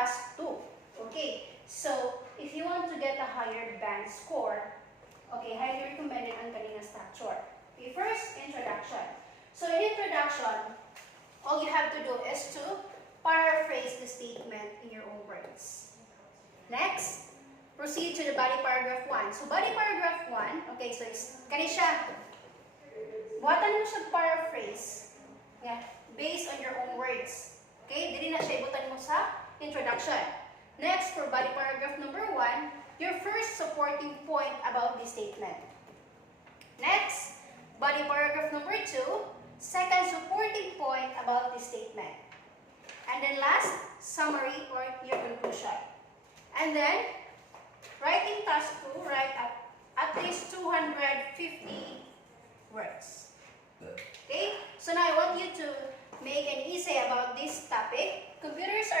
task 2. Okay, so if you want to get a higher band score, okay, highly recommended ang kaninang structure. Okay, first, introduction. So in introduction, all you have to do is to paraphrase the statement in your own words. Next, proceed to the body paragraph 1. So body paragraph 1, okay, so kani siya. Buhatan mo siya paraphrase. Yeah, based on your own words. Okay, dili na siya ibutan mo sa introduction. Next, for body paragraph number 1, your first supporting point about this statement. Next, body paragraph number 2, second supporting point about this statement. And then last, summary or your conclusion. And then, writing task 2, write at least 250 words. Okay? So now I want you to make an essay about this topic. Computers are